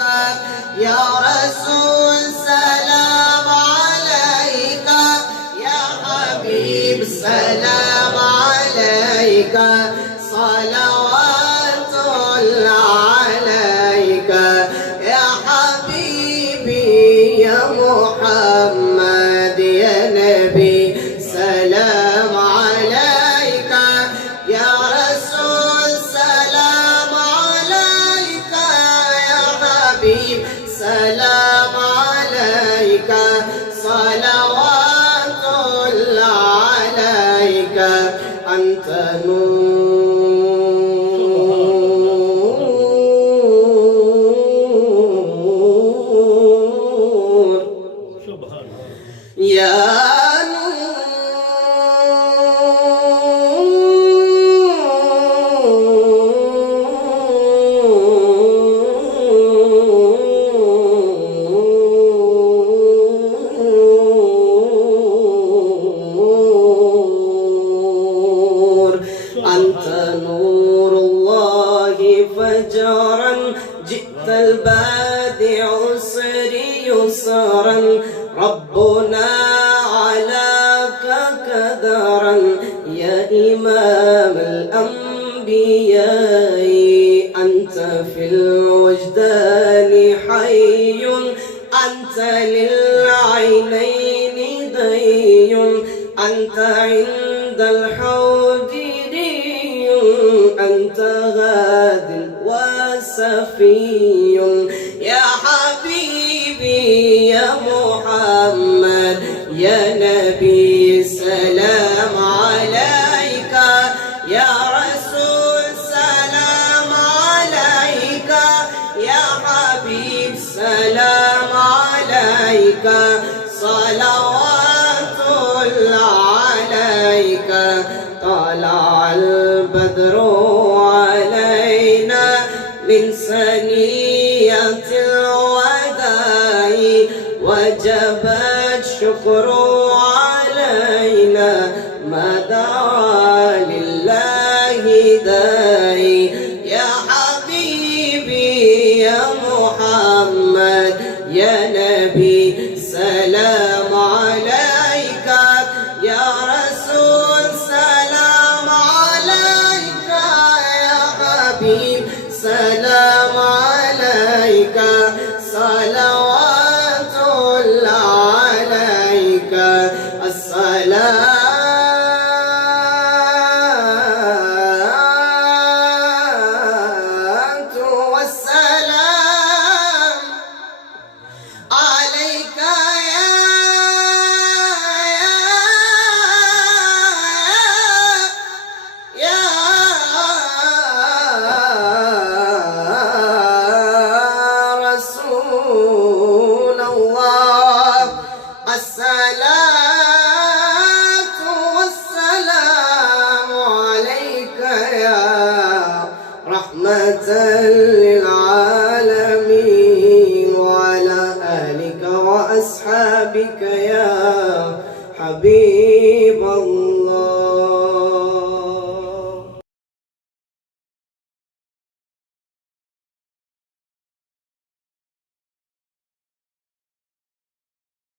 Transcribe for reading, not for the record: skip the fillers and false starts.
عليك يا رسول سلام عليك يا حبيب سلام عليك صلوات الله عليك يا حبيبي يا محمد يا نبي سلام عليك يا رسول سلام عليك يا حبيب سلام عليك صلوات الله عليك أنت نور يا أنت نور الله فجرا جئت البادع سري يسرا ربنا علاك كدرا يا إمام الأنبياء أنت في الوجدان حي أنت للعينين ضي أنت عند الحوض أنت غاد وسفي يا حبيبي يا محمد يا نبي سلام عليك يا رسول سلام عليك يا حبيب سلام عليك صلوات الله عليك طلع البدر علينا من ثنية الوداع وجب الشكر علينا ما دعا لله داعي يا حبيبي يا محمد يا نبي سلام عليك يا رسول سلام عليك يا حبيب سلام عليك صلوات الله عليك الصلاة والسلام عليك يا رسول الله الصلاة والسلام عليك يا رحمة للعالمين وعلى آلك وأصحابك يا حبيب الله.